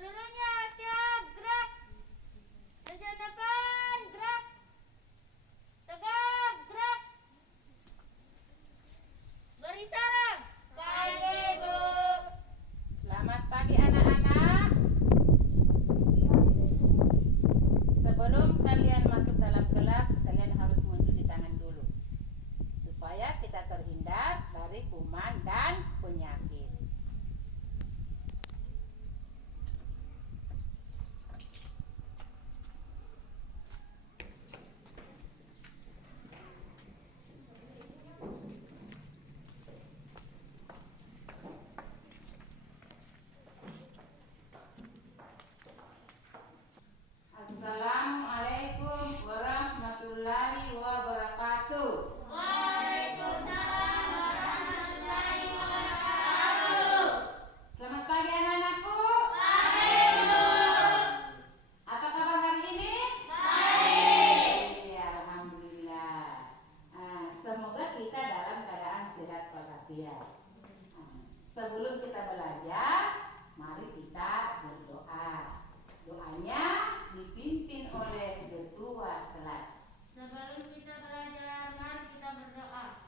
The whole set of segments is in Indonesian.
Seluruhnya siap gerak. Lanjut depan gerak. Tegak gerak. Beri salam. Pagi Bu. Selamat pagi anak-anak. Sebelum kalian masuk dalam kelas, kalian harus mencuci tangan dulu supaya kita terhindar dari kuman dan penyakit. Assalamualaikum warahmatullahi wabarakatuh. Waalaikumsalam warahmatullahi wabarakatuh. Selamat pagi anak-anakku. Pagi Bu. Apa kabar hari ini? Baik. Iya, alhamdulillah. Semoga kita dalam keadaan sehat walafiat. Sebelum kita belajar, mari kita berdoa. Doanya dipimpin oleh ketua kelas. Sebelum kita belajar, mari kita berdoa.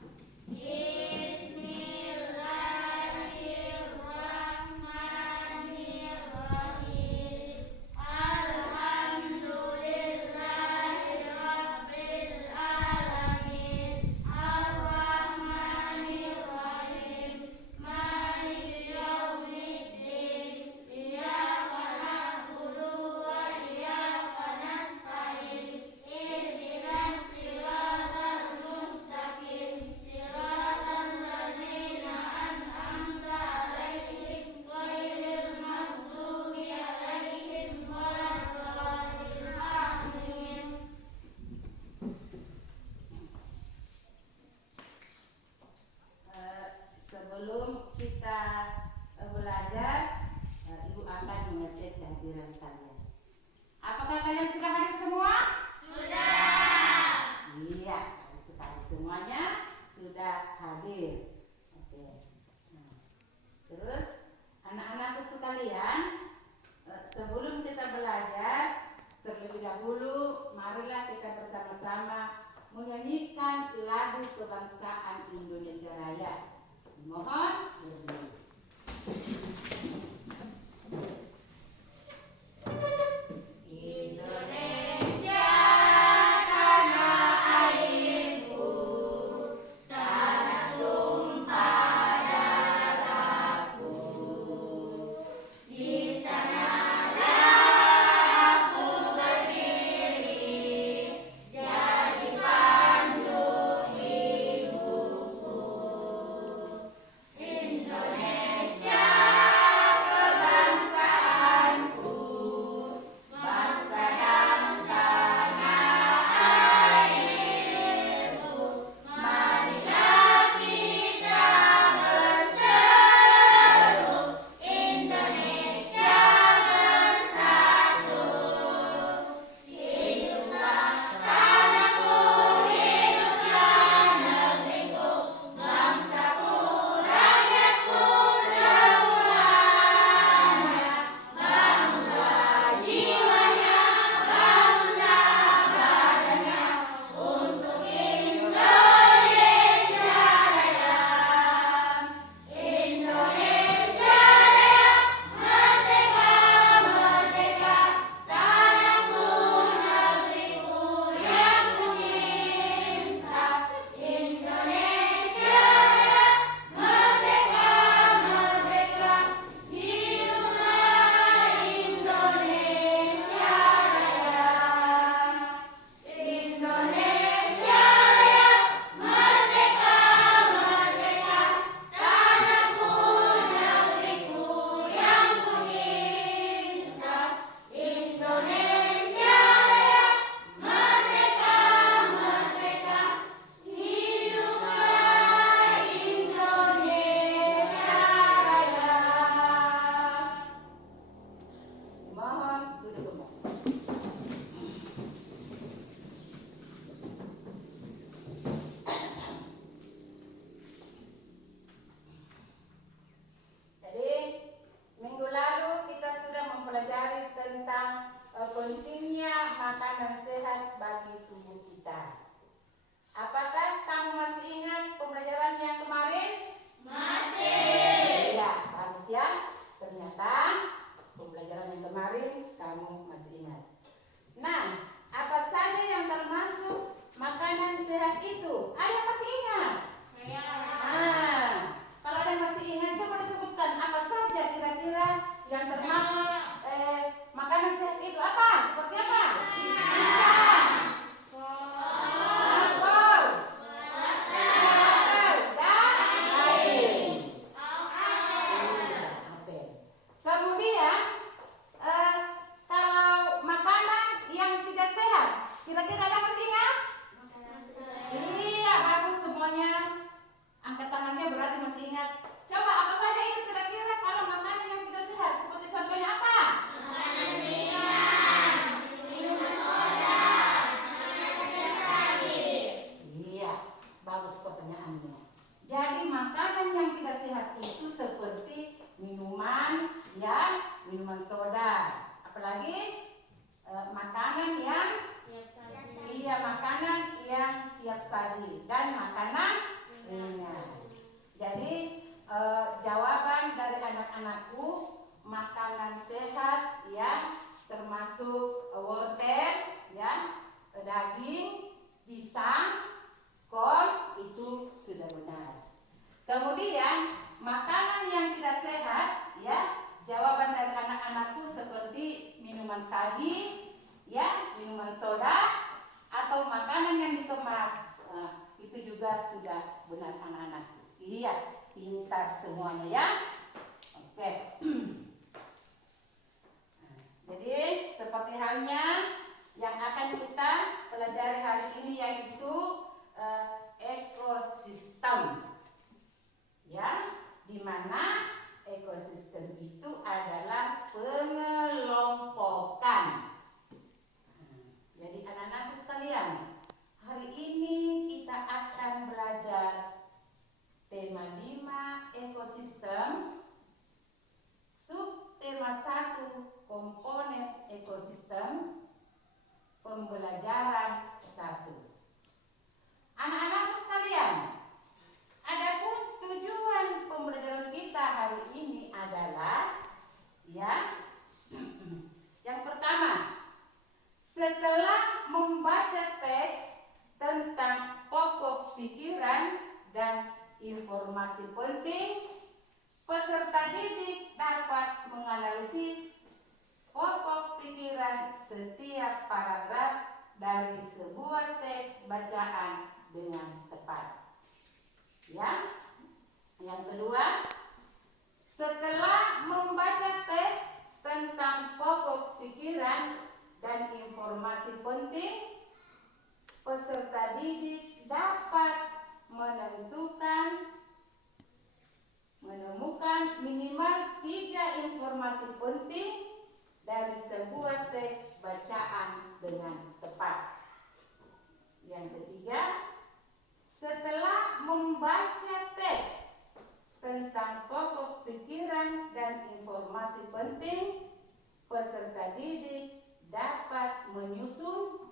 Bismillahirrahmanirrahim. Alhamdulillahirabbil alamin. Arrahmanirrahim. Maliki yaumiddin. Iyyaka na'budu wa iyyaka nasta'in. Ihdinas siratal mustaqim. Siratal ladzina an'amta 'alaihim ghairil maghdubi 'alaihim waladdallin. Amin. Sebelum kita belajar, Ibu akan mengecek kehadiran kalian. Apakah kalian sudah hadir semua? Sudah. Iya, sekali semuanya sudah hadir. Oke. Nah, terus anak-anakku sekalian, sebelum kita belajar, terlebih dahulu marilah kita bersama-sama menyanyikan lagu kebangsaan Indonesia Raya. Mohon berdiri. Indonesia tentang pentingnya makanan sehat bagi tubuh kita. Apakah kamu masih ingat pembelajaran yang kemarin? Masih. Ya, bagus ya. Ternyata pembelajaran yang kemarin kamu masih ingat. Nah, apa saja yang termasuk makanan sehat itu? Ada yang masih ingat? Saya. Nah, kalau ada yang masih ingat, coba disebutkan apa saja kira-kira yang termasuk makanan sehat itu. Apa? Seperti apa? Pisang, apel, dan lain. Apel. Kemudian kalau makanan yang tidak sehat, kira-kira ada yang masih ingat? Iya, bagus semuanya. Angkat tangannya berarti masih ingat. Coba apa saja itu kira-kira kalau makanan yang tidak sehat? Seperti contohnya apa? Iya, bagus pertanyaannya. Jadi makanan yang tidak sehat itu seperti minuman, ya, minuman soda. Apalagi makanan yang makanan yang siap saji dan makanan ringan. Jadi jawaban dari anak-anakku, makanan sehat ya termasuk wortel ya, daging, pisang, kol, itu sudah benar. Kemudian makanan yang tidak sehat ya, jawaban dari anak-anakku seperti minuman saji ya, minuman soda, atau makanan yang dikemas. Itu juga sudah benar anak-anakku. Iya, pintar semuanya ya. Oke. Jadi seperti halnya yang akan kita pelajari hari ini, yaitu ekosistem. Ya, di mana ekosistem itu adalah pengelompokan. Jadi anak-anakku sekalian, hari ini kita akan belajar tema 5 ekosistem, subtema 1 komponen ekosistem, pembelajaran 1. Anak-anakku sekalian, adapun tujuan pembelajaran kita hari ini adalah ya, yang pertama, setelah membaca teks tentang pokok pikiran dan informasi penting, peserta didik dapat menganalisis pokok pikiran setiap paragraf dari sebuah teks bacaan dengan tepat. Ya. Yang kedua, setelah membaca teks tentang pokok pikiran dan informasi penting, peserta didik dapat menemukan minimal 3 informasi penting dari sebuah teks bacaan dengan tepat. Yang ketiga, setelah membaca teks tentang pokok pikiran dan informasi penting, peserta didik dapat menyusun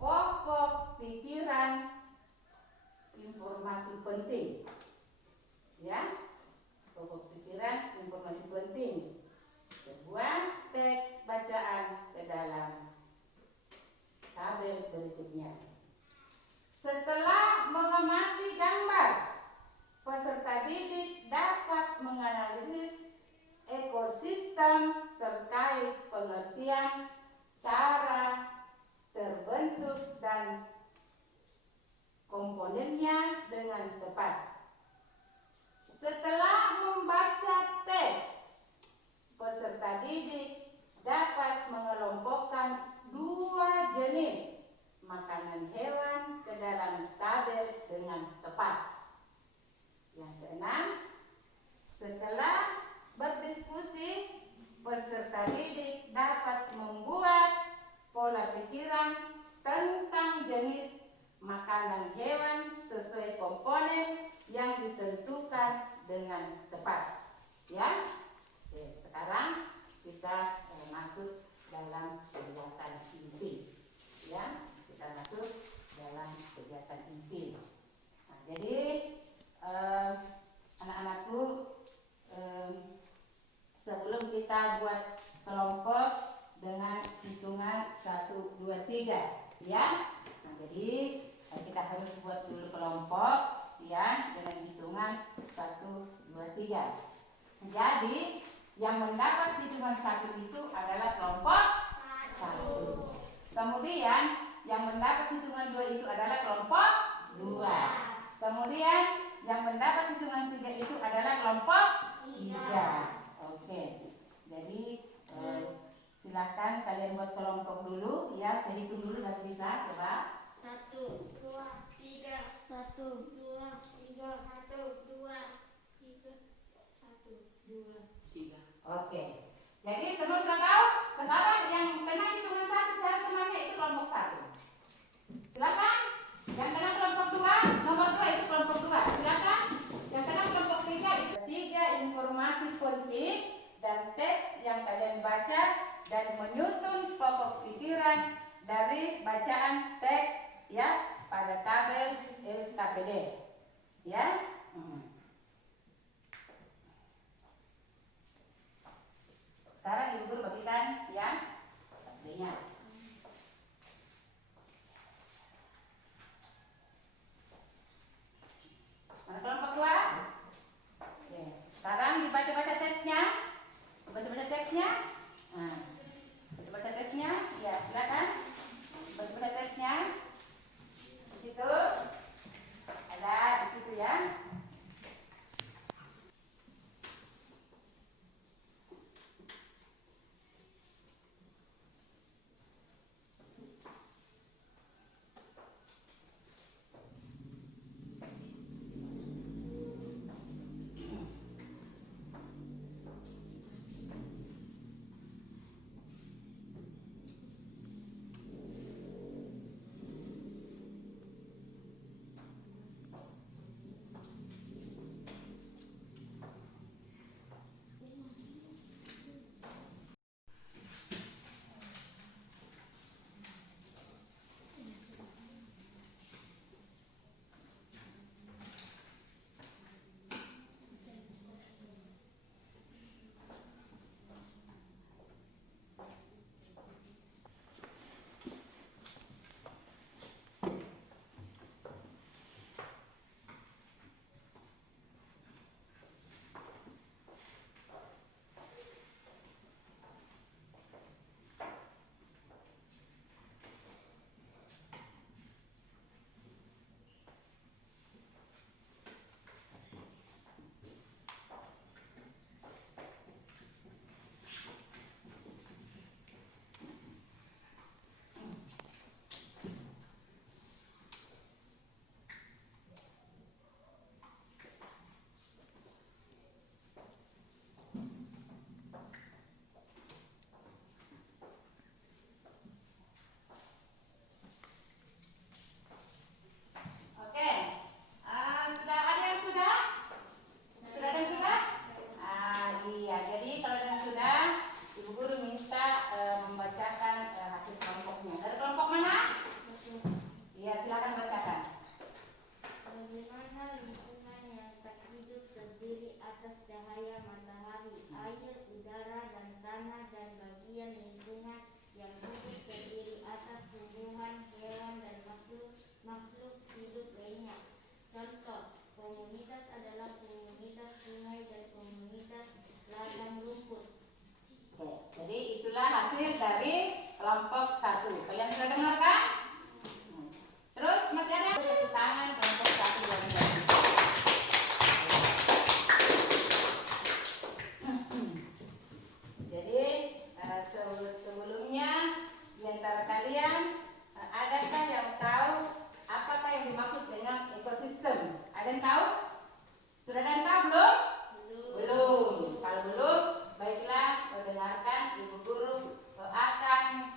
pokok pikiran informasi penting. Ya, pokok pikiran informasi penting sebuah teks bacaan ke dalam tabel berikutnya. Setelah mengamati gambar, peserta didik dapat menganalisis ekosistem terkait pengertian cara terbentuk dan komponennya dengan tepat. Setelah membaca teks, peserta didik dapat mengelompokkan 2 jenis makanan hewan ke dalam tabel dengan tepat. Yang keenam, setelah berdiskusi, peserta didik dapat membuat pola pikiran tentang jenis makanan hewan sesuai komponen yang ditentukan dengan tepat. Ya, oke, sekarang kita masuk 3, ya. Nah, jadi kita harus buat dulu kelompok, ya, dengan hitungan 1, 2, 3. Jadi yang mendapat hitungan 1 itu adalah kelompok 1. Kemudian yang mendapat hitungan 2 itu adalah kelompok 2. Kemudian yang mendapat hitungan 3 itu adalah kelompok 3. Oke. Jadi silakan kalian buat kelompok dulu, ya. Saya hitung dulu, nanti bisa coba. 1, 2, 3, 1, 2, 3, 1, 2, 3, 1, 2, 3. Oke. Jadi semua sudah tahu? Sekarang yang kena hitungan 1 cara temannya itu kelompok 1. Silakan. Yang kena kelompok 2, nomor 2 itu kelompok 2. Silakan. Yang kena kelompok 3 itu 3 informasi penting dan teks yang kalian baca dan menyusun pokok pikiran dari bacaan teks, ya, pada tabel SKPD, ya. Sekarang ibu guru bagikan yang tabelnya. Mana kelompok 2? Oke. Sekarang dibaca-baca teksnya. Baca-baca teksnya. Nah, baca-baca teksnya. Ya, silakan. Baca-baca teksnya. Di situ ada, di situ, ya. Hasil dari kelompok 1. Kalian sudah dengar kan? Terus masih ada tepuk tangan kelompok 1 dan 2. Jadi sebelumnya di antara kalian adakah yang tahu apakah yang dimaksud dengan ekosistem? Ada yang tahu? Sudah ada yang tahu belum? Belum. Kalau belum, baiklah dengarkan ibu guru akan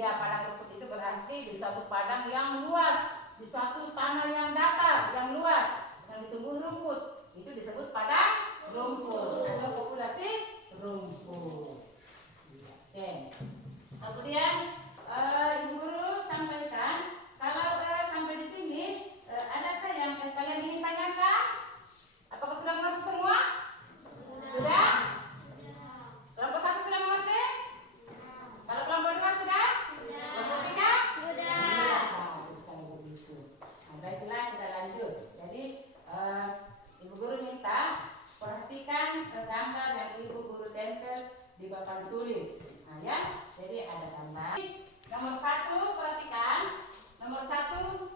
Iya, padang rumput itu berarti di suatu padang yang luas, di suatu tanah yang datar, yang luas, yang ditumbuh rumput. Itu disebut padang rumput atau populasi rumput. Oke. Kemudian Ibu Guru sampaikan kalau sampai di sini adakah yang kalian ingin tanyakan? Apakah sudah mengerti semua? Sudah? Kelompok 1 sudah mengerti? Kalau kelompok 2 sudah? Kelompok 3? Sudah. Iya, bagus kalau begitu. Nah, baiklah kita lanjut. Jadi Ibu Guru minta perhatikan gambar yang Ibu Guru tempel di papan tulis. Nah ya, jadi ada gambar. Nomor 1 perhatikan. Nomor 1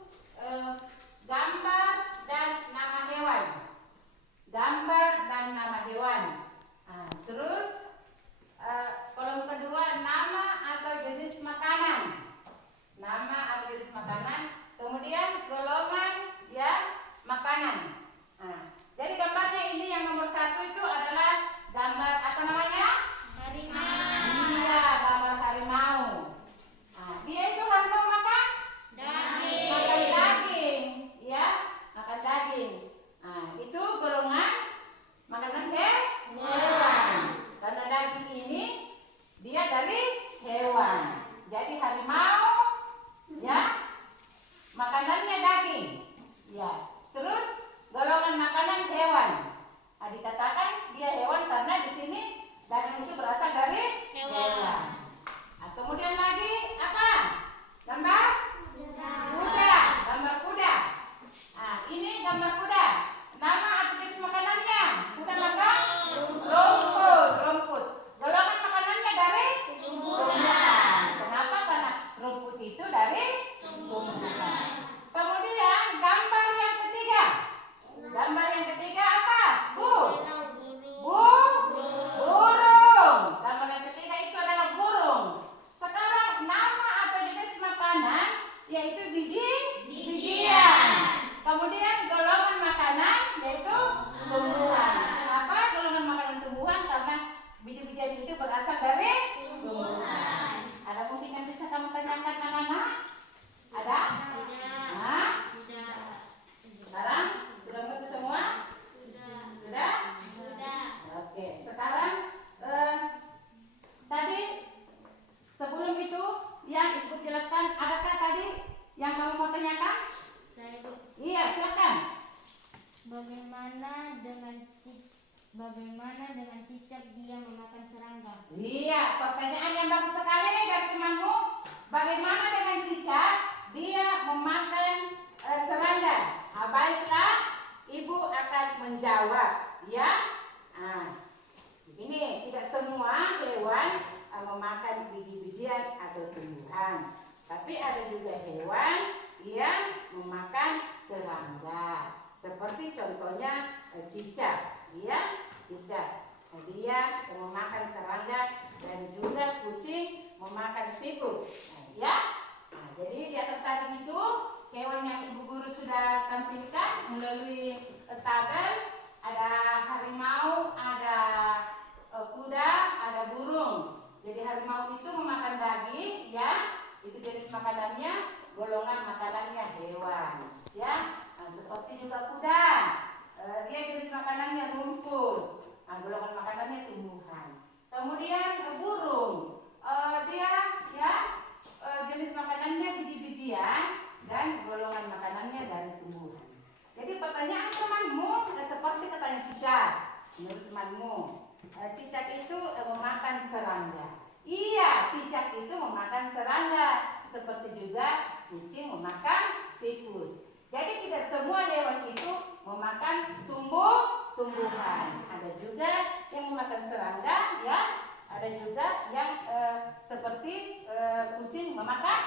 gambar dan nama hewan. Gambar dan nama hewan. Nah, terus kolom kedua nama atau jenis makanan. Nama atau jenis makanan. Kemudian golongan ya makanan. Nah, jadi gambarnya ini yang nomor 1 itu adalah gambar apa namanya? Harimau. Iya, gambar harimau. Nah, dia itu harimau makan? Daging. Makan daging, ya, makan daging. Nah, itu golongan makanan hewan. Karena daging ini dia dari hewan. Jadi harimau, ya, makanannya daging, ya. Terus golongan makanan hewan. Nah, dikatakan dia hewan karena di sini daging itu berasal dari hewan. Nah, kemudian lagi apa? Gambar kuda. Gambar kuda. Nah, ini gambar kuda. Nama atau jenis makanannya? Kuda makan rumput. Golongan makanannya dari tumbuhan. Kenapa? Karena rumput itu dari tumbuhan. Kemudian gambar yang ketiga. Gambar yang ketiga apa? Burung. Gambar yang ketiga itu adalah burung. Sekarang nama atau jenis makanan yaitu bijian. Kemudian golongan makanan yaitu tumbuhan. Kenapa golongan makanan tumbuhan? Karena biji-bijian itu berasal dari tumbuhan. Ada mungkin yang bisa kamu tanyakan anak-anak? Ada? Nah, sekarang sudah mengerti semua? Sudah? Oke, sekarang tadi sebelum itu yang Ibu jelaskan, adakah tadi yang kamu mau tanyakan? Iya, silakan. Bagaimana dengan cicak dia memakan serangga? Iya, pertanyaan yang bagus sekali dari temanmu. Bagaimana dengan cicak dia memakan serangga? Nah, baiklah, Ibu akan menjawab, ya. Nah, ini tidak semua hewan memakan biji-bijian atau tumbuhan, tapi ada juga hewan yang memakan serangga. Seperti contohnya cicak, ya, cicak. Dia memakan serangga dan juga kucing memakan tikus, ya. Nah, jadi di atas tadi itu hewan yang Ibu Guru sudah tampilkan melalui tabel. Ada harimau, ada kuda, ada burung. Jadi harimau itu memakan daging, ya. Itu jenis makanannya, golongan makanannya hewan, ya. Nah, seperti juga kuda, dia jenis makanannya rumput. Nah, golongan makanannya tumbuhan. Kemudian burung, dia ya jenis makanannya biji-bijian dan golongan makanannya dari tumbuhan. Jadi pertanyaan temanmu seperti katanya cicak. Menurut temanmu, cicak itu memakan serangga. Iya, cicak itu memakan serangga. Seperti juga kucing memakan tikus. Jadi tidak semua hewan itu memakan tumbuhan. Ada juga yang memakan serangga, ya. Ada juga yang seperti kucing memakan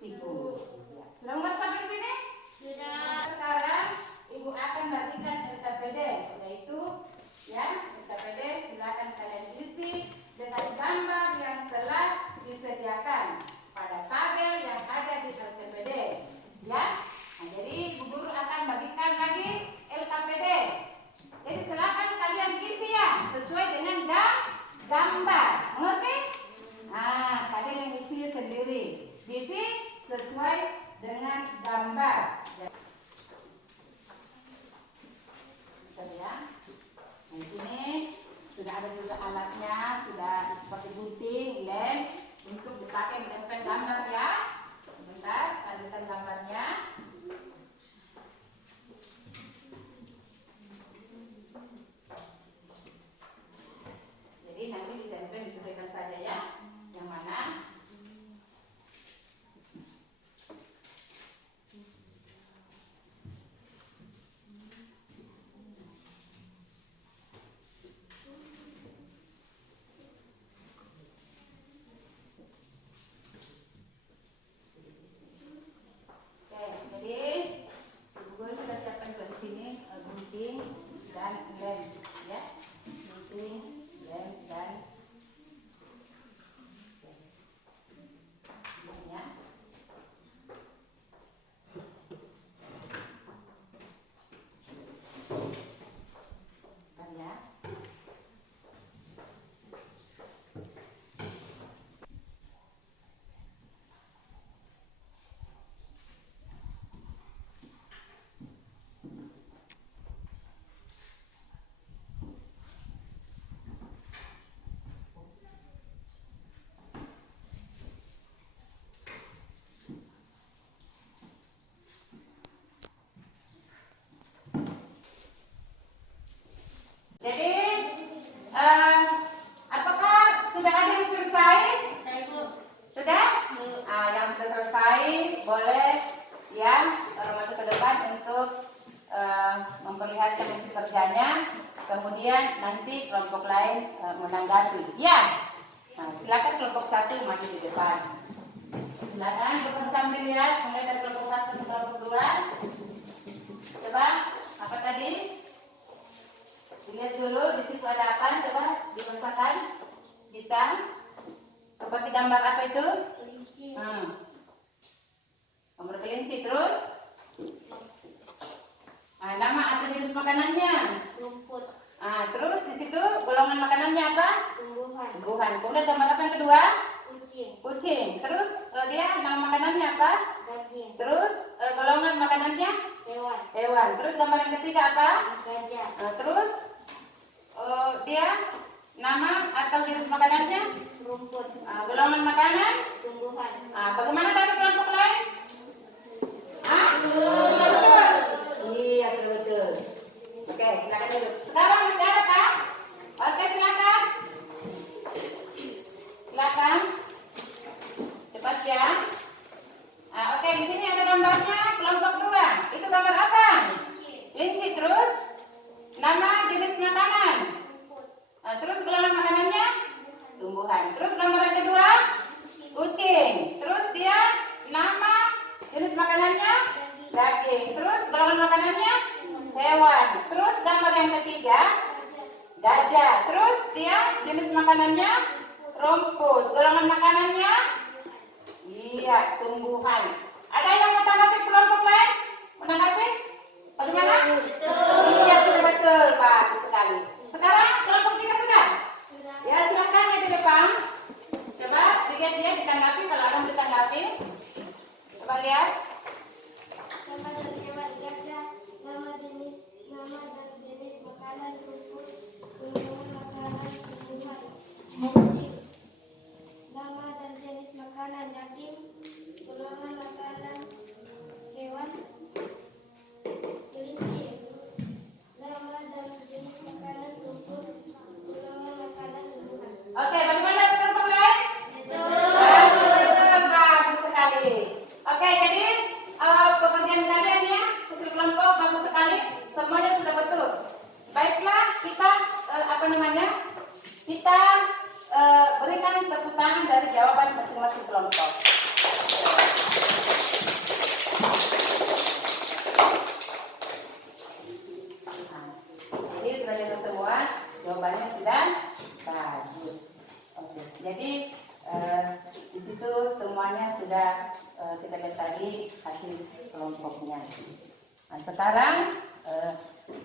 tikus. Ya. Sudah mengerti sampai sini? Sudah. Sekarang Ibu akan bagikan LKPD, yaitu ya LKPD silakan kalian isi dengan gambar yang telah disediakan pada tabel yang ada di LKPD, ya. Nah, jadi Ibu Guru akan bagikan lagi LKPD. Jadi silakan kalian isi ya sesuai dengan gambar, mengerti? Nah, kalian yang isi sendiri. memperlihatkan hasil kerjanya, kemudian nanti kelompok lain menanggapi. Ya, nah, silakan kelompok 1 maju di depan. Silakan bersama dilihat mulai dari kelompok 1 ke kelompok 2. Coba apa tadi? Dilihat dulu di situ ada apa? Coba dibacakan. Bisa? Seperti gambar apa itu? Kelinci. Gambar kelinci terus. Nama atau jenis makanannya? Rumput. Terus di situ golongan makanannya apa? Tumbuhan. Tumbuhan. Kemudian gambar apa yang kedua? Kucing. Kucing. Terus dia nama makanannya apa? Daging. Terus golongan makanannya? Hewan. Hewan. Terus gambar yang ketiga apa? Gajah. Terus dia nama atau jenis makanannya? Rumput. Golongan makanan? Tumbuhan. Bagaimana dari kelompok lain? Iya, sudah betul. Oke, silakan duduk. Sekarang masih ada kah? Oke, silakan. Silakan. Cepat ya. Oke, di sini ada gambarnya kelompok 2. Itu gambar apa? Kelinci. Terus nama jenis makanan. Terus golongan makanannya? Tumbuhan. Terus gambar yang kedua? Kucing. Terus dia nama jenis makanannya? Daging. Terus golongan makanannya? Hewan. Terus gambar yang ketiga? Gajah. Terus dia jenis makanannya? Rumput. Golongan makanannya? Iya, tumbuhan. Ada yang mau tanggapi kelompok lain? Menanggapi? Bagaimana? Iya, sudah betul, bagus sekali. Sekarang kelompok 3 sudah? Ya, silakan ya di depan. Coba lihat dia ditanggapi, kalau ada yang ditanggapi. Coba lihat. Nama dan hewan gajah. Nama dan jenis makanan rumput. Golongan makanan tumbuhan. Kucing. Nama dan jenis makanan daging. Golongan makanan hewan. Kelinci. Nama dan jenis makanan rumput. Golongan makanan tumbuhan. Oke, bagaimana kelompok lain? Betul, bagus sekali. Oke, jadi pekerjaan kalian ya, hasil kelompok bagus sekali. Semuanya sudah betul. Baiklah, kita kita berikan tepuk tangan dari jawaban masing-masing kelompok. Jadi sudah dengar semua, jawabannya sudah bagus. Oke, jadi di situ semuanya sudah kita lihat tadi hasil kelompoknya. Nah, sekarang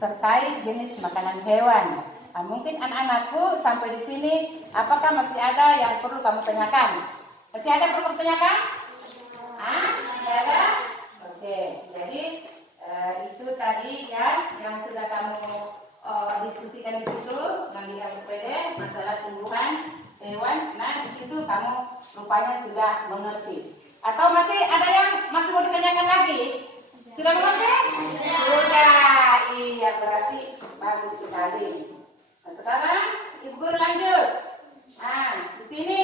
terkait jenis makanan hewan. Mungkin anak-anakku sampai di sini, apakah masih ada yang perlu kamu tanyakan? Masih ada perlu tanyakan? Masih ada? Oke, jadi itu tadi ya yang sudah kamu diskusikan di situ, yang di SPD masalah tumbuhan hewan. Nah, di situ kamu rupanya sudah mengerti. Atau masih ada yang masih mau ditanyakan lagi? Sudah mengerti? Sudah. Iya, berarti bagus sekali. Nah, sekarang Ibu Guru lanjut. Di sini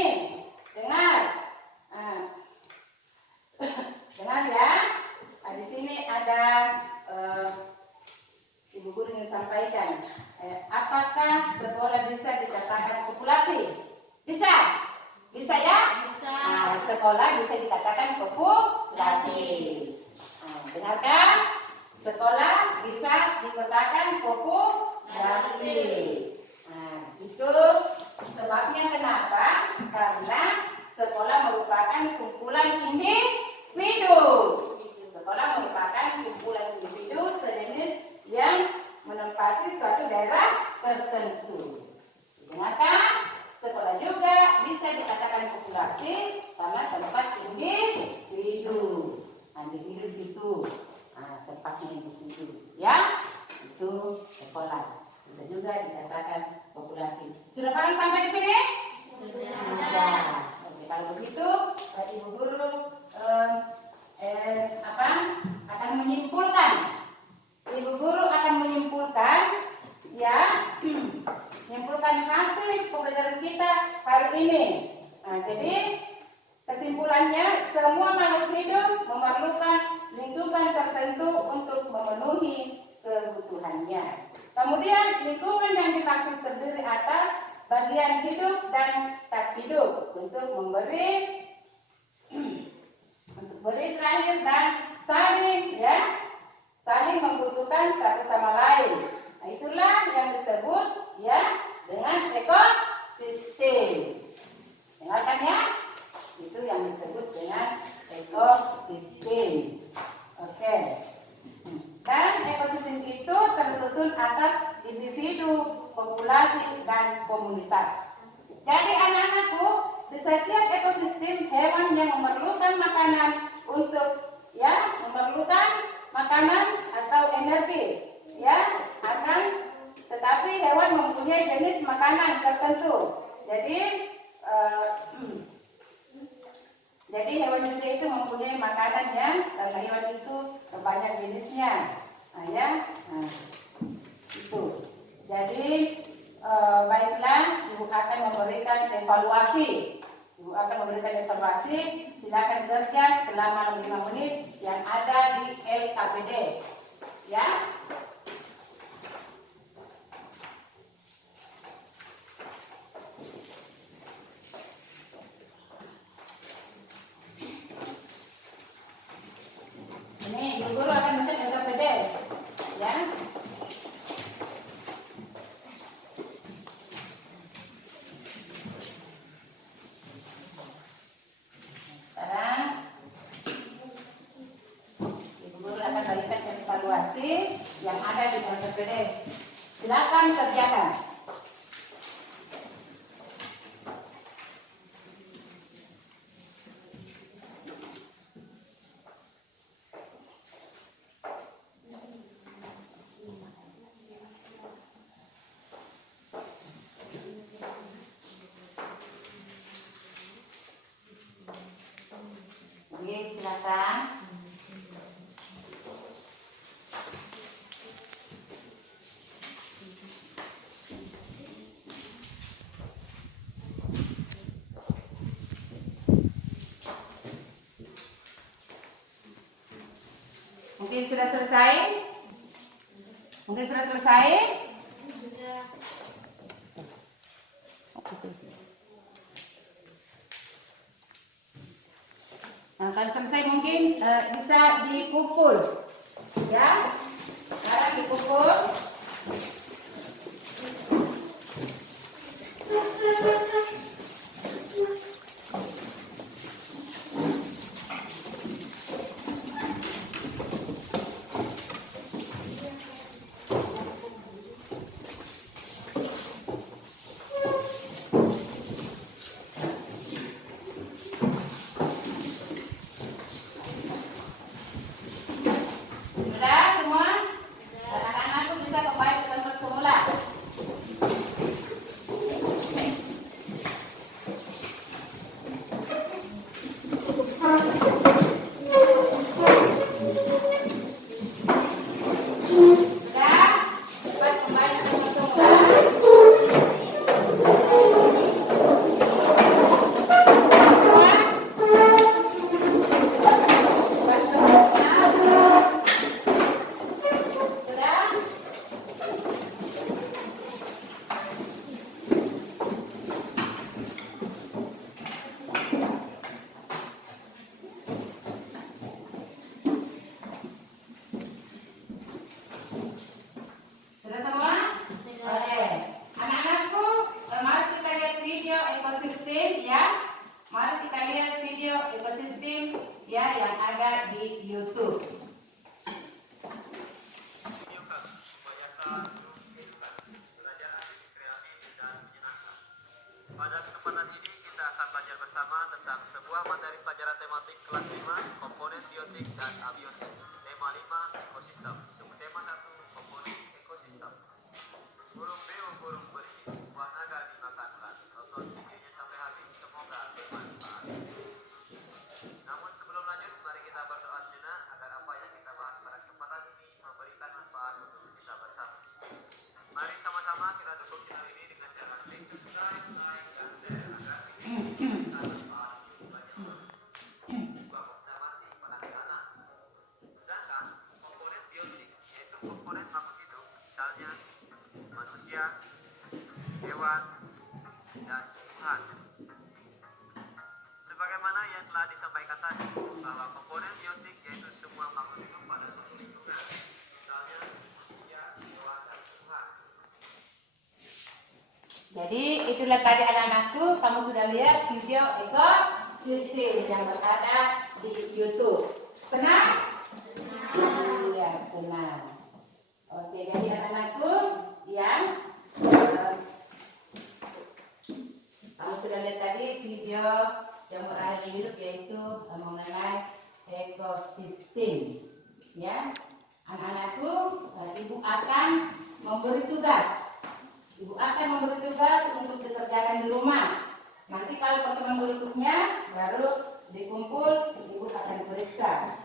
dengar. Dengar ya. Di sini ada Ibu Guru ingin sampaikan. Apakah sekolah bisa dikatakan populasi? Bisa? Bisa ya? Bisa. Sekolah bisa dikatakan populasi. Dengarkan, sekolah bisa dikatakan populasi. Itu sebabnya kenapa? Karena sekolah merupakan kumpulan individu. Sekolah merupakan kumpulan individu sejenis yang menempati suatu daerah tertentu. Dengarkan, sekolah juga bisa dikatakan populasi karena tempat individu. Individu situ, tempatnya individu, ya, itu sekolah. Bisa juga dikatakan populasi. Sudah paham sampai di sini? Sudah. Oke, kalau begitu, Ibu Guru akan menyimpulkan. Ibu Guru akan menyimpulkan, ya, menyimpulkan hasil pembelajaran kita hari ini. Jadi kesimpulannya, semua makhluk hidup memerlukan lingkungan tertentu untuk memenuhi kebutuhannya. Kemudian lingkungan yang dimaksud terdiri atas bagian hidup dan tak hidup untuk beri terakhir dan saling membutuhkan satu sama lain. Nah, itulah yang disebut dengan ekosistem. Dengarkan ya, itu yang disebut dengan ekosistem. Oke. Dan ekosistem itu tersusun atas individu, populasi, dan komunitas. Jadi anak-anakku, di setiap ekosistem hewan yang memerlukan makanan memerlukan makanan atau energi, tetapi hewan mempunyai jenis makanan tertentu. Jadi hewan juga itu mempunyai makanannya karena hewan itu banyak jenisnya. Itu. Jadi baiklah, Ibu akan memberikan evaluasi. Silakan kerja selama 5 menit yang ada di LKPD. Ya. Ini Ibu Guru akan baca LKPD. Ya. Yang ada di LKPD. Silakan kerjakan. Oke, silakan. Mungkin sudah selesai? Sudah. Nah, kalau selesai mungkin bisa dipukul. Ya. Sekarang dipukul. Sudah semua? Anak-anakku bisa kembali ke tempat semula. Sudah? Cepat kembali ke tempat semula. Sudah semua? Oke. Anak-anakku, mari kita lihat video ekosistem ya. Mari kita lihat video ekosistem ya yang ada di YouTube. Pada kesempatan ini kita akan belajar bersama tentang sebuah materi pelajaran tematik kelas 5, komponen biotik dan abiotik. Tema 5, ekosistem. Subtema 1, komponen ekosistem. Burung beo, burung berisik, buah naga dimakan ulat. Tonton videonya sampai habis, semoga bermanfaat. Namun sebelum lanjut, mari kita berdoa sejenak agar apa yang kita bahas pada kesempatan ini memberikan manfaat untuk kita bersama. Mari sama-sama kita dukung channel ini dengan cara klik subscribe, like, dan share agar video ini bisa bermanfaat untuk banyak orang. Juga mengamati pada sana. Sedangkan komponen biotik Jadi itulah tadi anak-anakku, kamu sudah lihat video ekosistem yang berada di YouTube. Senang? Iya, senang. Oke, jadi anak-anakku yang kamu sudah lihat tadi video yang berada di YouTube yaitu mengenai ekosistem. Ya, anak-anakku, ibu akan memberi tugas. Ibu akan memberi tugas untuk dikerjakan di rumah. Nanti kalau pertemuan berikutnya baru dikumpul, ibu akan periksa.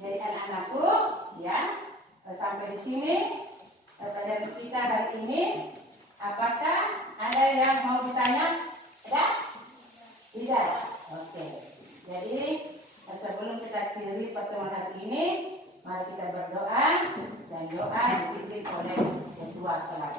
Jadi anak-anakku, ya, sampai di sini pelajaran kita hari ini. Apakah ada yang mau ditanya? Ada? Tidak. Oke. Jadi sebelum kita akhiri pertemuan hari ini, mari kita berdoa dan doa dipimpin oleh ketua kelas.